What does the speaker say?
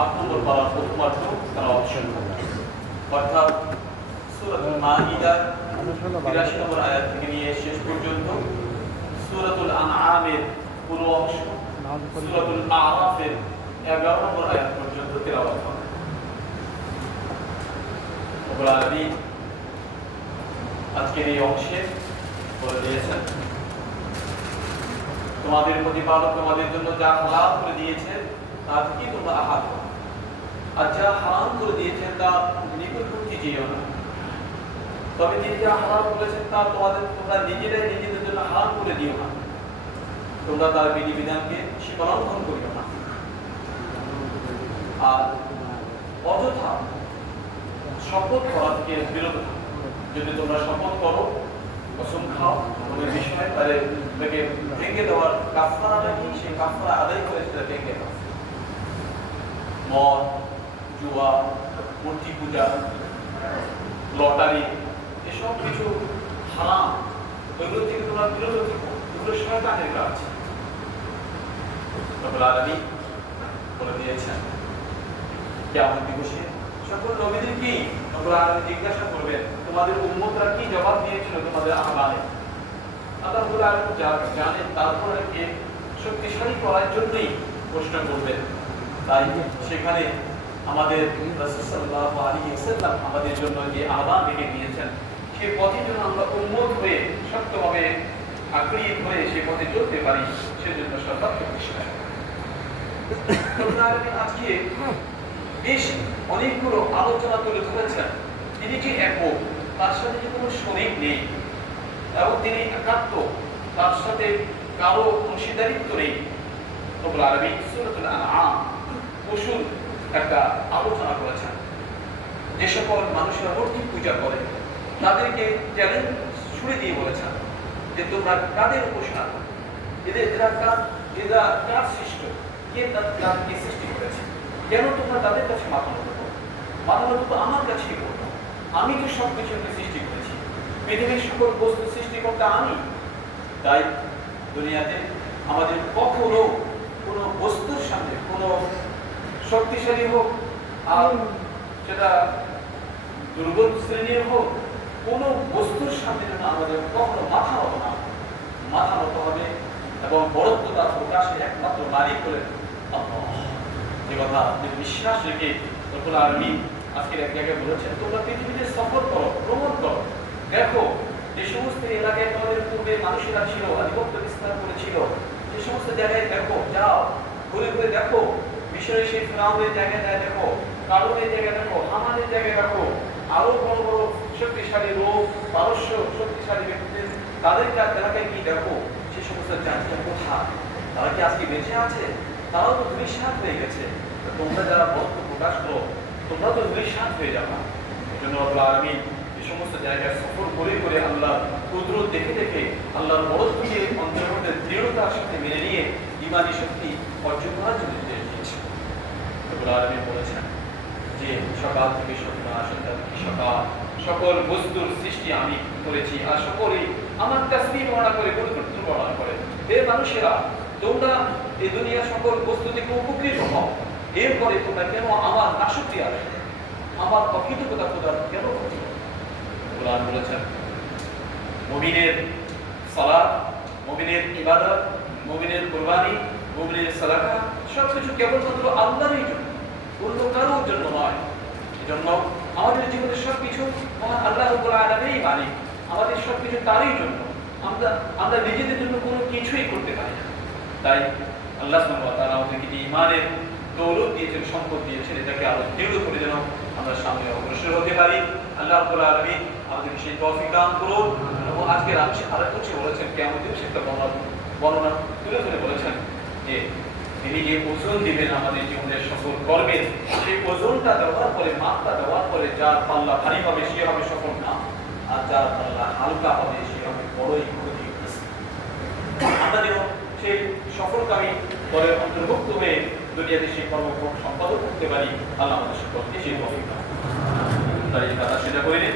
8 নম্বর পারা প্রথমার্ধ তেলাওয়াত শুরু হবে। অর্থাৎ সূরাতুল মাঈদার 83 নম্বর আয়াত থেকে নিয়ে শেষ পর্যন্ত, সূরাতুল আনআমের পুরো অংশ, সূরাতুল আরাফের 11 নম্বর আয়াত পর্যন্ত তেলাওয়াত হবে। রব্বুল আলামিন আজকের এই অংশে বলে দিয়েছেন, তোমাদের প্রতিপালক তোমাদের জন্য যা হালাল করে দিয়েছেন তা থেকে তোমরা আহার করো, আর যা হারাম করে দিয়েছেন তা নিকটবর্তী যেও না। তবে তিনি যা হারাম করেছেন তা তোমরা নিজেরাই নিজেদের জন্য হারাম করে দিও না। তোমরা তার বিধিবিধানকে সীমালঙ্ঘন করিও না। আর অযথা শপথ করা থেকে বিরত থাকো। যদি তোমরা শপথ করো, কসম খাও, কোনো বিষয়ে তাদেরকে ভেঙে দেওয়ার কাফারা নাকি সেই কাফারা আদায় করে সেটা ভেঙে দাও। মদ, জুয়া, মূর্তি পূজা, লটারি, এসব কিছু হারাম, ওইগুলো থেকে তোমরা বিরত থেকো। এগুলো শয়তানের কাজ। রব্বুল আলামিন বলে দিয়েছেন, কিয়ামত দিবসে সকল নবীদেরকে রব্বুল আলামিন জিজ্ঞাসা করবেন, তোমাদের উম্মতরা কি জবাব দিয়েছিল তোমাদের আহ্বানে। আল্লাহ রাব্বুল আলামিন জানেন, তারপরে কে শক্তিশালী করার জন্যই প্রশ্ন করবেন। তাই সেখানে আমাদের রাসূল সাল্লাল্লাহু আলাইহি ওয়াসাল্লাম আমাদের জন্য যে আহ্বান রেখে দিয়েছেন, সেই পথে যেন আমরা উম্মত হয়ে শক্তভাবে আঁকড়িয়ে ধরে সেই পথে চলতে পারি, সেজন্য সতর্ক বিষয়। আজকে বেশ অনেকগুলো আলোচনা তুলে ধরেছেন। তিনি যে একক, তার সাথে যে কোনো শরীক নেই, এবং তিনি একাত্ম, তার সাথে কারো অংশীদারিত্ব নেই। রব্বুল আলামিন সূরাতুল আনআম পশুর একটা আলোচনা করেছেন। যে সকল মানুষেরা মূর্তি পূজা করে তাদেরকে চ্যালেঞ্জ ছুড়ে দিয়ে বলেছেন যে তোমরা কাদের উপাসনা করো, এরা কার সৃষ্ট, কে তাদেরকে সৃষ্টি করেছে, কেন তোমরা তাদের কাছে মাথা নত করো? মাথা নত তো আমার কাছেই করো। আমি তো সব কিছুকে সৃষ্টি করেছি, পৃথিবীর সকল বস্তু সৃষ্টি করতে আমি। তাই দুনিয়াতে আমাদের কখনো কোনো বস্তুর সামনে, কোনো শক্তিশালী হোক আর সেটা দুর্বল শ্রেণীর হোক, কোনো বস্তুর সামনে যেন আমাদের কখনো মাথা নত না, মাথা নত হবে। এবং বড়ত্ব তার প্রকাশে একমাত্র মালিক হলেন আল্লাহ। যে কথা আপনি বিশ্বাস রেখে রব্বুল আলামিন আজকের এক জায়গায় বলেছেন, তোমরা পৃথিবীতে সফর করো, ভ্রমণ করো, দেখো যে সমস্ত এলাকায় তোমাদের পূর্বে মানুষেরা ছিল, আধিপত্য বিস্তার করেছিল, যে সমস্ত জায়গায় দেখো, যাও ঘুরে ঘুরে দেখো। মিশরের সেই ফিরআউনের জায়গায় দেখো, কারুনের জায়গায় দেখো, হামানের জায়গায় দেখো, আরো বড় বড় শক্তিশালী লোক, পারস্য শক্তিশালী ব্যক্তিদের তাদের এলাকায় কি দেখো। সে সমস্ত জাতিরা কোথায়? তারা কি আজকে বেঁচে আছে? তারাও তো নিঃশ্বাস হয়ে গেছে। তোমরা যারা বস্তু প্রকাশ করো, তোমরা তো নিঃশ্বাস হয়ে যাবা। এই জন্য রব্বুল আলামিন এই সমস্ত জায়গায় সফর করে করে আল্লাহ কুদরত দেখে দেখে আল্লাহর বড়ত্বকে অন্তরের মধ্যে দৃঢ়তার সাথে মেনে নিয়ে ঈমানী শক্তি অর্জন করার জন্য নির্দেশ দিয়েছে। রব্বুল আলামিন বলেছেন যে সকাল থেকে সন্ধ্যা, সন্ধ্যা থেকে সকাল সকল বস্তুর সৃষ্টি আমি করেছি, আর সকলেই আমার তাসবিহ বর্ণনা করে, গুণকীর্তন বর্ণনা করে। হে মানুষেরা, তোমরা এই দুনিয়ার সকল বস্তু থেকে উপকৃত হও, এরপরে তোমরা কেন আমার নাশকরিয়া, আমার অকৃতজ্ঞতা কেন করছো? কোরআন বলেছেন, মুমিনের সালাত, মুমিনের ইবাদত, মুমিনের কুরবানি, মুমিনের সাদাকা সবকিছু কেবলমাত্র আল্লাহরই জন্য, অন্য কারোর জন্য নয়। এজন্য আমাদের জীবনের সবকিছু মহান আল্লাহ রাব্বুল আলামিনই মালিক, আমাদের সবকিছু তারই জন্য। আমরা নিজেদের জন্য কোনো কিছুই করতে পারি না। তাই আল্লাহ সুবহানাহু ওয়া তাআলা আমাদেরকে ঈমানের দৌলত দিয়েছেন, সম্পদ দিয়েছেন, এটাকে আরো দৃঢ় করে যেন আমরা সামনে অগ্রসর হতে পারি। আল্লাহ রাব্বুল আলামিন আমাদেরকে সেই তৌফিক দান করুন। এবং আজকের আরেকটা কিছু বলেছেন, কিয়ামত দিবসে একটা বর্ণনা তুলে ধরে বলেছেন যে তিনি যে ওজন দিবেন আমাদের জীবনের সকল কর্মের, সেই ওজনটা দেওয়ার পরে, মাপটা দেওয়ার পরে যার পাল্লা ভারী হবে সে হবে সফল না, আর যার পাল্লা হালকা হবে সে হবে বড়ই ক্ষতিগ্রস্ত। আমরা যেন সেই সফলকামী দলের অন্তর্ভুক্ত হয়ে দুনিয়াতে সেই কর্ম সম্পাদন করতে পারি। আল্লাহ আমাদের সকলকে সেই তৌফিক দান করুন। তাই কথা সেটা করে নিন।